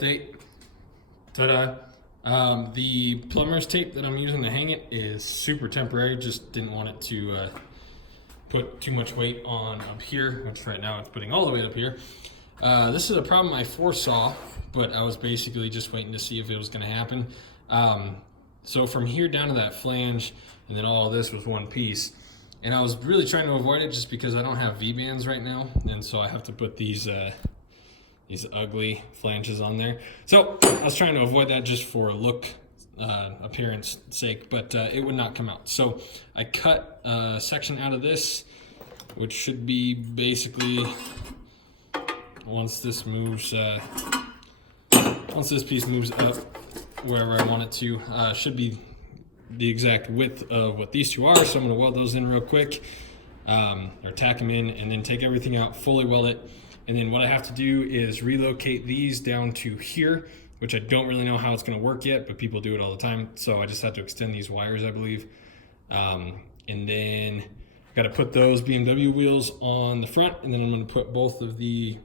update. Ta-da! The plumber's tape that I'm using to hang it is super temporary. Just didn't want it to put too much weight on up here, which right now it's putting all the weight up here. This is a problem I foresaw, but I was basically just waiting to see if it was going to happen. So from here down to that flange, and then all of this was one piece. And I was really trying to avoid it just because I don't have V-bands right now, and so I have to put these ugly flanges on there. So I was trying to avoid that just for look, appearance sake, but it would not come out. So I cut a section out of this, which should be basically, once this piece moves up wherever I want it to, should be the exact width of what these two are. So I'm going to weld those in real quick, or tack them in, and then take everything out, fully weld it. And then what I have to do is relocate these down to here, which I don't really know how it's going to work yet, but people do it all the time. So I just have to extend these wires, I believe. And then I've got to put those BMW wheels on the front, and then I'm going to put both of the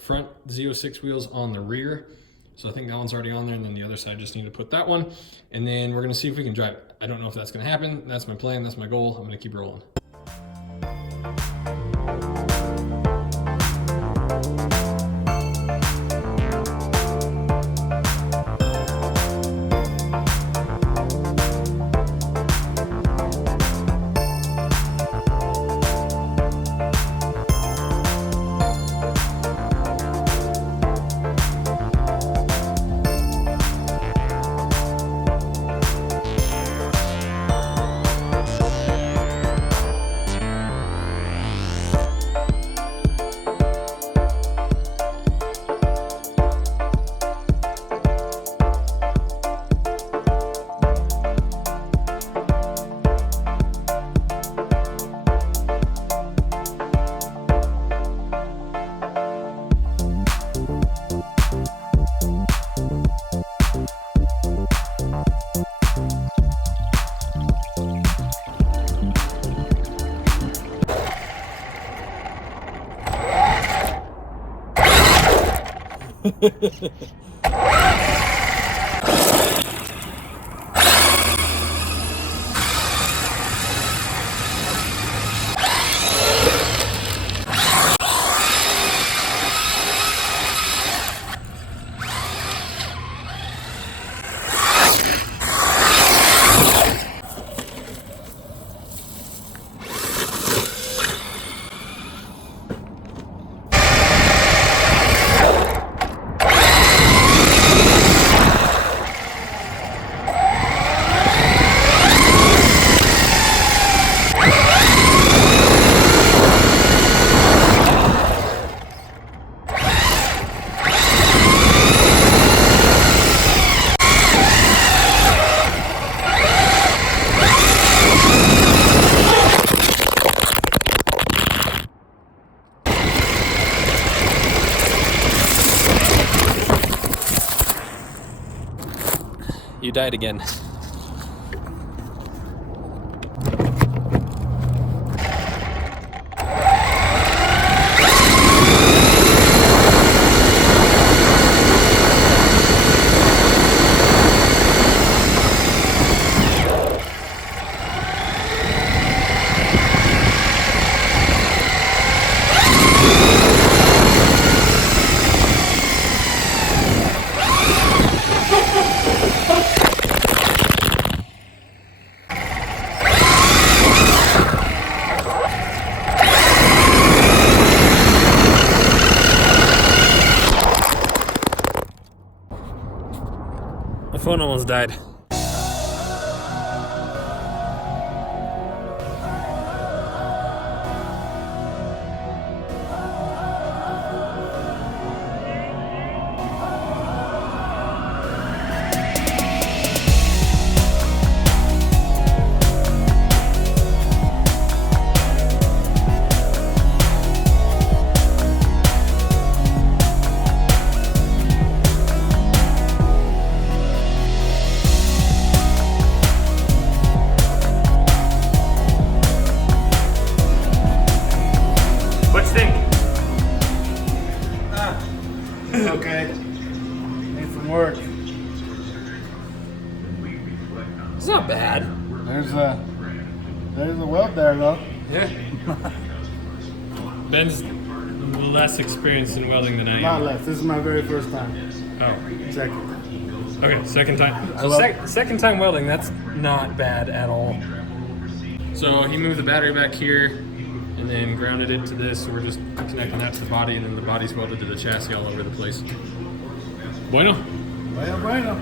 front Z06 wheels on the rear. So I think that one's already on there, and then the other side just need to put that one. And then we're gonna see if we can drive it. I don't know if that's gonna happen. That's my plan, that's my goal. I'm gonna keep rolling. You died again. My phone almost died. Okay. work. It's not bad. There's a weld there though. Yeah. Ben's less experienced in welding than I am. Not less. This is my very first time. Oh. Second. Okay, second time. So second time welding, that's not bad at all. So he moved the battery back here and then grounded it to this. So we're just connecting that to the body, and then the body's welded to the chassis all over the place. Bueno. Bueno.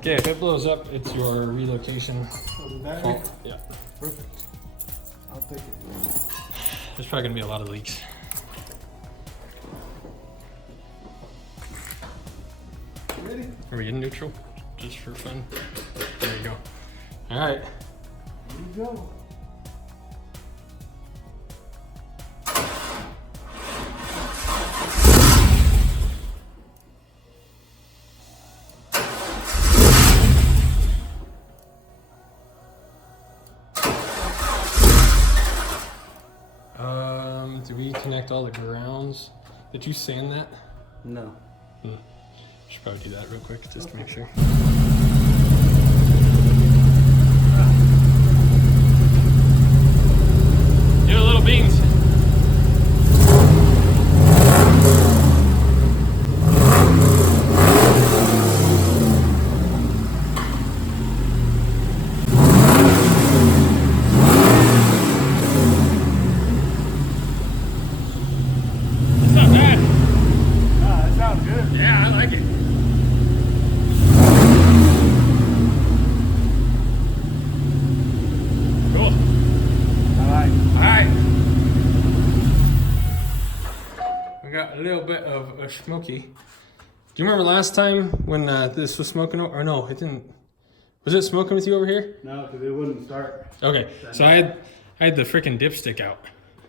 Okay, if it blows up, it's your relocation fault. Yeah. Perfect. I'll take it. There's probably gonna be a lot of leaks. Ready? Are we in neutral? Just for fun? There you go. All right. Here we go. Do we connect all the grounds? Did you sand that? No. Should probably do that real quick just to make sure. Yo, little beans. It's not bad. Ah, that sounds good. Yeah, I like it. Cool. Alright. We got a little bit of a smoky. Do you remember last time when this was smoking? Or no, it didn't. Was it smoking with you over here? No, because it wouldn't start. Okay, so I had the freaking dipstick out,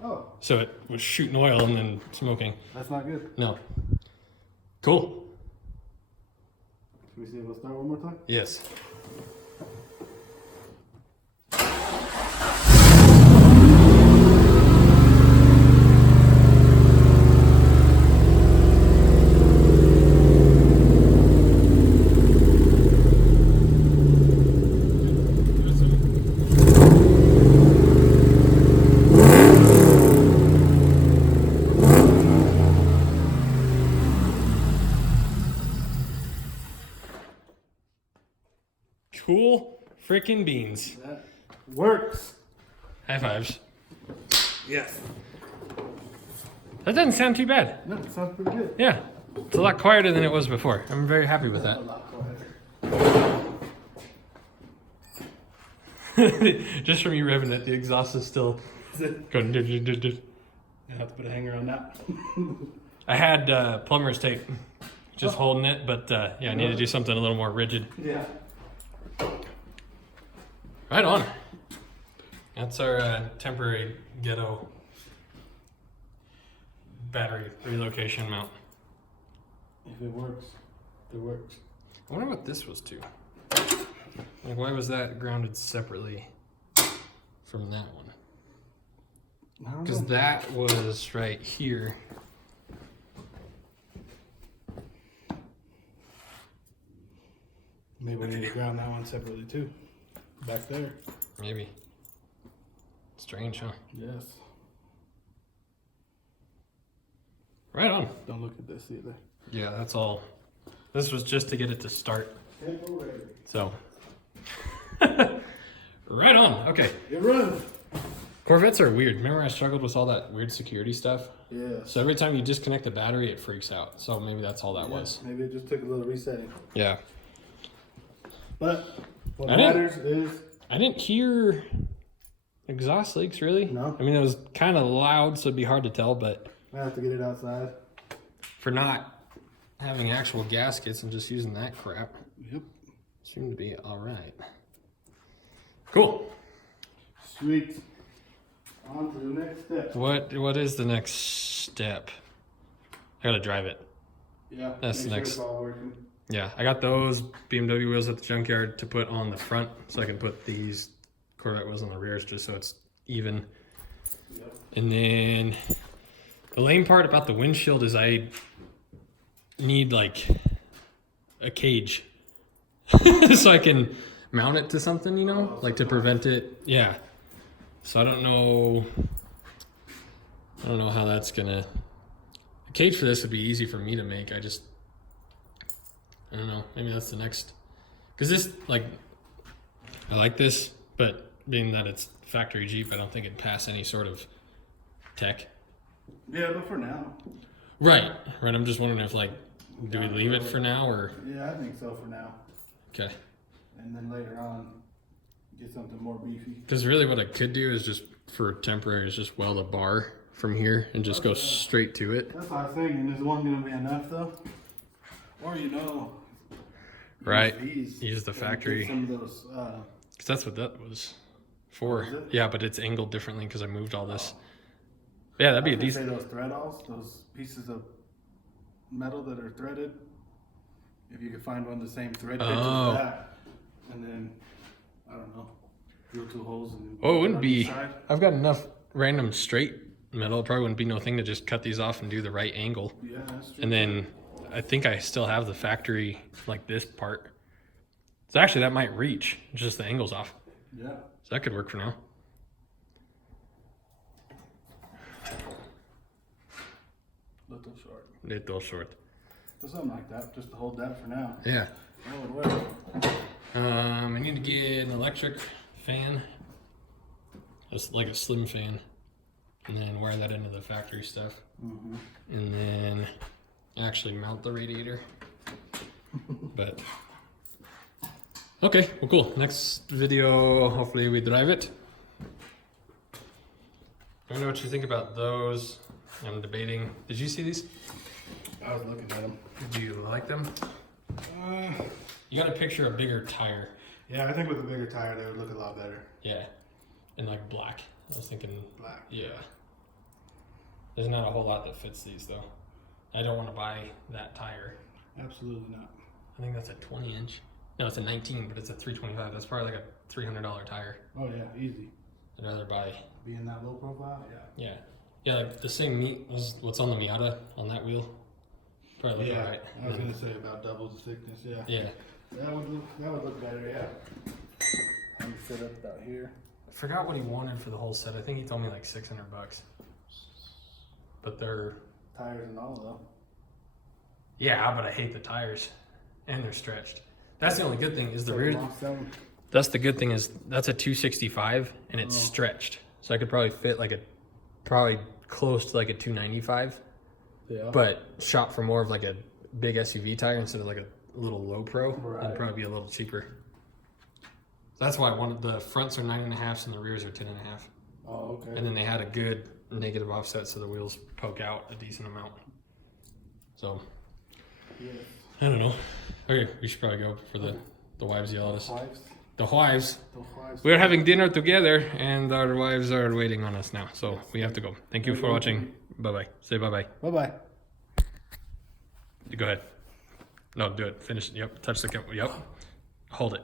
Oh, so it was shooting oil and then smoking. that's not good. No. Cool. Should we see if we'll start one more time? Yes. Cool freaking beans. That works. High fives. Yes. That doesn't sound too bad. No, it sounds pretty good. Yeah. It's a lot quieter than it was before. I'm very happy with that. A lot quieter. Just from you revving it, the exhaust is still going. I have to put a hanger on that. I had plumber's tape just holding it, but yeah, I need to do something a little more rigid. Yeah. Right on. That's our temporary ghetto battery relocation mount. If it works, it works. I wonder what this was to. Like, why was that grounded separately from that one? I don't Because know. that was right here. Maybe we need to ground that one separately too. Back there. Maybe. Strange, huh? Yes. Right on. Don't look at this either. Yeah, that's all. This was just to get it to start. So. Right on. Okay. It runs. Corvettes are weird. Remember I struggled with all that weird security stuff? Yeah. So every time you disconnect the battery, it freaks out. So maybe that's all that Yeah, was. maybe it just took a little resetting. Yeah. But what I didn't- matters is I didn't hear exhaust leaks really. No. I mean, it was kind of loud, so it'd be hard to tell, but I have to get it outside. for not having actual gaskets and just using that crap, Yep. seemed to be all right. Cool. Sweet. On to the next step. What is the next step? I gotta drive it. Yeah. That's make next. Sure it's all working. Yeah, I got those BMW wheels at the junkyard to put on the front, so I can put these Corvette wheels on the rears just so it's even. Yep. And then the lame part about the windshield is I need like a cage so I can mount it to something, you know, like to prevent it. Yeah. So I don't know how that's gonna. A cage for this would be easy for me to make. I don't know. Maybe that's the next. Because this, like, I like this, but being that it's factory Jeep, I don't think it'd pass any sort of tech. Yeah, but for now. Right. I'm just wondering if, like, do we leave it for now or? Yeah, I think so for now. Okay. And then later on, get something more beefy. Because really what I could do is just, for temporary, is just weld a bar from here and just go straight to it. That's what I was thinking. Is one going to be enough though? Or Right. Use Use the and factory. get some of those. Because that's what that was for. Is it? Yeah, but it's angled differently because I moved all this. Yeah, that'd be a decent. Say those thread-alls, those pieces of metal that are threaded. If you could find one the same thread pitch Oh. as that, and then I don't know, drill 2 holes and. Oh, it wouldn't on be. each side. I've got enough random straight metal. It probably wouldn't be no thing to just cut these off and do the right angle. Yeah, that's true. And then I think I still have the factory, like this part. So actually that might reach, just the angle's off. Yeah. So that could work for now. Little short. Little short. So something like that, just to hold that for now. Yeah. That would work. I need to get an electric fan. It's like a slim fan. And then wire that into the factory stuff. Mm-hmm. And then actually mount the radiator. But okay, well, cool. Next video, hopefully we drive it. I don't know what you think about those. I'm debating. Did you see these? I was looking at them. Do you like them? You got to picture a bigger tire. Yeah, I think with a bigger tire, they would look a lot better. Yeah, and like black. I was thinking Black. Yeah. There's not a whole lot that fits these though. I don't want to buy that tire. Absolutely not. I think that's a 20 inch. No, it's a 19, but it's a 325. That's probably like a $300 tire. Oh yeah, easy. I'd rather buy. Being that low profile, yeah. Yeah, like the same meat as what's on the Miata on that wheel. Probably look alright. I was gonna say about double the thickness. Yeah. Yeah. That would look better. Yeah. Let me set up about here. I forgot what he wanted for the whole set. I think he told me like $600. But they're. Tires and all though. Yeah, but I hate the tires. And they're stretched. That's the only good thing is the So rear. long seven. That's the good thing is that's a 265 and it's stretched. So I could probably fit like probably close to like a 295, Yeah. but shot for more of like a big SUV tire instead of like a little low pro. Right. It'd probably be a little cheaper. That's why I wanted the fronts are 9.5 and the rears are 10.5. Oh, okay. And then they had a good negative offset so the wheels poke out a decent amount. So Yeah. I don't know. Okay, we should probably go for the wives yell at us. The wives. We're having dinner together and our wives are waiting on us now. So we have to go. Thank you for watching. Bye-bye. Say bye-bye. Bye-bye. Go ahead. No, do it. Finish. Yep. Touch the camera. Yep. Hold it.